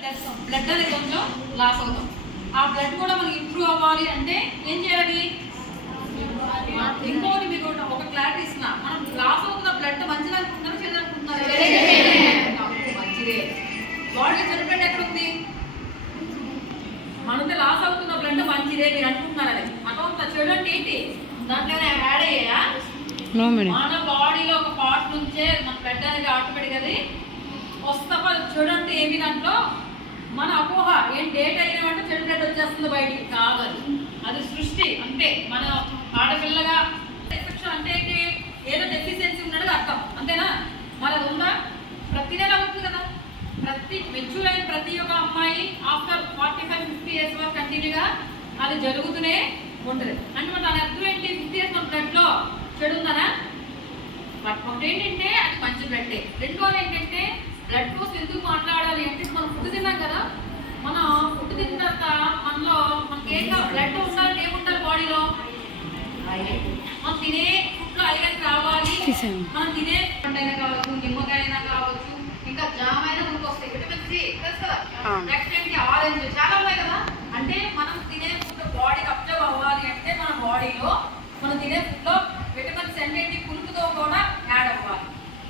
Blood అనేది కొంచెం loss అవుతాం. ఆ బ్లడ్ కూడా మనకి ఇంప్రూవ్ అవ్వాలి అంటే ఏం చేయాలి? ఇంకోటి మీకు ఒక క్లారిటీ ఇస్తున్నా. మనం లాస్ అవుతున్న బ్లడ్ మంచిది అనుకుంటున్నారా చెడు అనుకుంటున్నారా? తప్పు, మంచిదే. బాడీ చెడు బ్లడ్ ఎక్కడ ఉంది మనది లాస్ అవుతున్న బ్లడ్ మంచిదే మీరు అనుకుంటున్నారని అకౌంట్ చెడు అంటే ఏంటి? దాంట్లో యాడ్ అయ్యాయా మన బాడీలో ఒక పార్ట్ నుంచే మన బ్లడ్ అనేది ఆటోమేటిక్ అది వస్తా చూడండి ఏమి దాంట్లో? మన అపోహ ఏం డేట్ అయిన వెంటనే చెడు డేట్ వచ్చేస్తుంది బయటికి. కాదు. అది సృష్టి అంతే. మన ఆడపిల్లగా ఎఫెక్షన్ అంటే ఏదో డెఫిషియన్సీ ఉన్నట్టుగా అర్థం. అంతేనా? మరి ఉందా? ప్రతి నెల అవుతుంది కదా. ప్రతి మెచ్యూర్ అయిన ప్రతి ఒక్క అమ్మాయి after forty five fifty years వరకు కంటిన్యూగా అది జరుగుతూనే ఉంటుంది. అంటే మన దాని అర్థం ఏంటి? ఫిఫ్టీ ఇయర్స్ మన బ్లడ్లో చెడు ఉందనా? ఒకటి ఏంటంటే అది మంచి బ్లడ్ రెండోది ఏంటంటే బ్లడ్ కోసం ఎందుకు మాట్లాడాలి అంటే మనం ఫుడ్ తిన్నాం కదా మనం ఫుడ్ తిన్న తర్వాత మనలో ఏం బ్లడ్ ఉండాలి ఏముండాలి బాడీలో? మనం తినే ఫుడ్లో ఐరన్ రావాలి తీసాను. మనం తినే పండు అయినా కావచ్చు నిమ్మకాయ అయినా కావచ్చు ఇంకా జామ్ అయినా మనకు వస్తాయి. విటమిన్ సి తెలుసు కదా. నెక్స్ట్ ఏంటి? ఆరెంజ్. చాలా ఉన్నాయి కదా? అంటే మనం తినే ఫుడ్ బాడీకి అబ్జర్వ్ అవ్వాలి అంటే మన బాడీలో మనం తినే విటమిన్స్ ఏంటి పులుపుతో కూడా యాడ్ అవ్వాలి.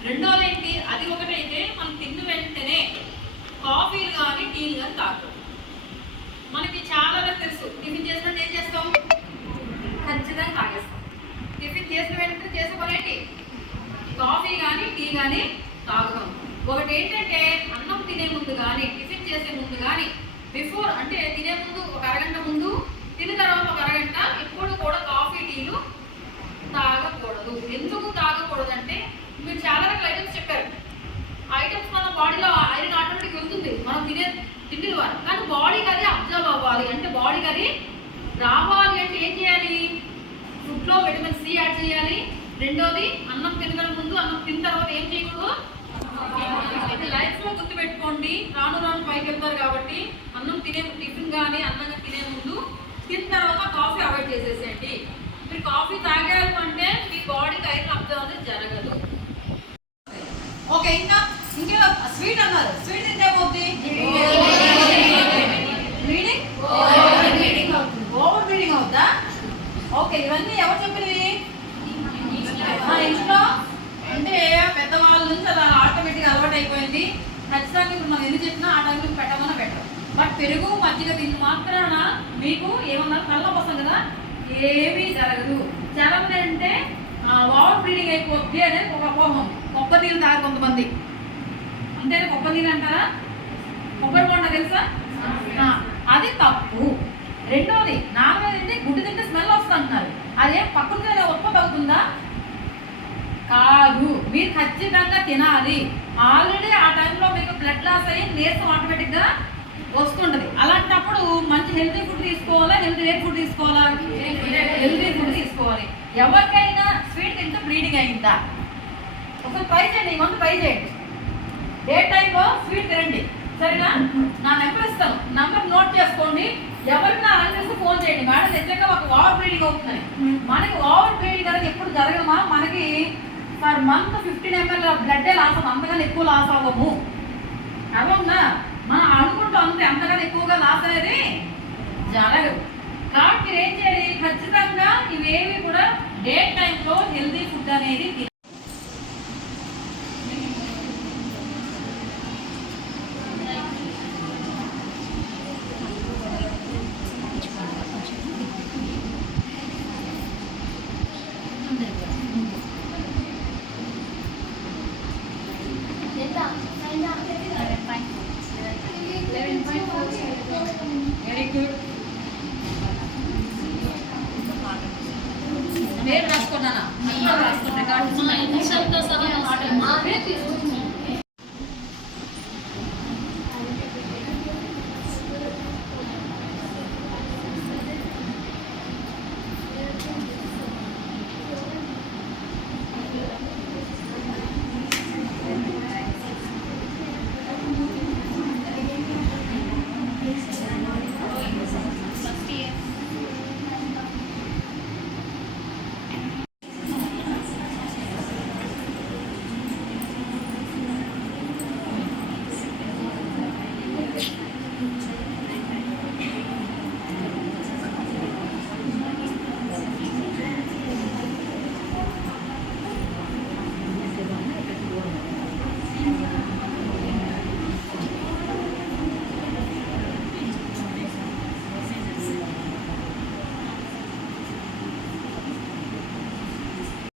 రెండోది ఏంటి? అది ఒకటైతే మనం తిన్న వెంటనే కాఫీలు కానీ టీలు కానీ తాగకూడదు. మనకి చాలా తెలుసు. టిఫిన్ చేసినట్టు ఏం చేస్తాం? ఖచ్చితంగా తాగేస్తాం. టిఫిన్ చేసిన వెంటనే చేసే ఏంటి కాఫీ కానీ టీ కానీ తాగుతాం. ఒకటి ఏంటంటే అన్నం తినే ముందు కానీ టిఫిన్ చేసే ముందు కానీ బిఫోర్ అంటే తినే ముందు ఒక అరగంట ముందు తిన్న తర్వాత ఒక అరగంట ఇప్పుడు కూడా కాఫీ టీలు తాగకూడదు ఎందుకు తాగకూడదు అంటే మీరు చాలా రకాల ఐటమ్స్ చెప్పారు ఐటమ్స్ మన బాడీలో ఐరన్ ఆటోమేటిక్ వెళ్తుంది మనం తినే తిండి ద్వారా కానీ బాడీకి అది అబ్జర్వ్ అవ్వాలి అంటే బాడీకి అది రావాలి అంటే ఏం చేయాలి? ఫుడ్లో విటమిన్ సి యాడ్ చేయాలి. రెండోది అన్నం తినగల ముందు అన్నం తిన్న తర్వాత ఏం చేయకూడదు? లైఫ్లో గుర్తు పెట్టుకోండి రాను రాను పైకి వెళ్తారు కాబట్టి అన్నం తినే టిఫిన్ కానీ అన్నంగా తినే ముందు తిన్న తర్వాత కాఫీ అవాయిడ్ చేసేసేయండి. మీరు కాఫీ తాగారు అంటే మీ బాడీకి ఐరన్ అబ్జర్వ్ అనేది జరగదు ఓకే ఇంకా ఇంకేదో స్వీట్ అన్నారు స్వీట్ తింటే పోద్ది బ్లీడింగ్ ఓవర్ బ్లీడింగ్ అవుతా ఓకే ఇవన్నీ ఎవరు చెప్పినవి మా ఇంట్లో అంటే పెద్దవాళ్ళ నుంచి అలా ఆటోమేటిక్ అలవాటు అయిపోయింది ఎందుకు చెప్పినా ఆ టైంలో పెట్టమన్నా పెట్టరు. బట్ పెరుగు మజ్జిగ దీన్ని మాత్రాన మీకు ఏమన్నారు కళ్ళ వస్తుంది కదా ఏమీ జరగదు. చాలా అంటే ఓవర్ బ్లీడింగ్ అయిపోద్ది అనేది ఒక అపోహం కొబ్బరి నీళ్ళు తాగరు కొంతమంది. అంటే కొబ్బరి నీళ్ళు అంటారా? కొబ్బరి బొండ తెలుసా? అది తప్పు. రెండోది నాలుగోది అంటే గుడ్డు తింటే స్మెల్ వస్తుంది అంటున్నారు. అదేం పక్కన ఉత్పత్తి అవుతుందా కాదు. మీరు ఖచ్చితంగా తినాలి. ఆల్రెడీ ఆ టైంలో మీకు బ్లడ్ లాస్ అయ్యి నీరసం ఆటోమేటిక్గా వస్తుంటది. అలాంటప్పుడు మంచి హెల్తీ ఫుడ్ తీసుకోవాలా హెల్తీ ఏ ఫుడ్ తీసుకోవాలా? హెల్తీ ఫుడ్ తీసుకోవాలి. ఎవరికైనా స్వీట్ తింటే బ్లీడింగ్ అయిందా? ఒకసారి ట్రై చేయండి ఈ ట్రై చేయండి. ఏ టైంలో స్వీట్ తినండి. సరేనా? నా నెంబర్ ఇస్తాను. నెంబర్ నోట్ చేసుకోండి. ఎవరికి నా అనిపిస్తే ఫోన్ చేయండి. మేడం నిజంగా మాకు ఓవర్ బ్లీడింగ్ అవుతుందని. మనకి ఓవర్ బ్లీడింగ్ అనేది ఎప్పుడు జరగమా? మనకి per month fifteen ML blood loss అవ్వం అంతగానే ఎక్కువ లాస్ అవ్వము అవునా? మనం అనుకుంటాం అంతే అంతగానే ఎక్కువగా లాస్ అనేది జరగదు. కాబట్టి మీరు ఏం చేయాలి? ఖచ్చితంగా ఇవేవి కూడా డే టైంలో హెల్తీ ఫుడ్ అనేది పేరు రాసుకున్నానా?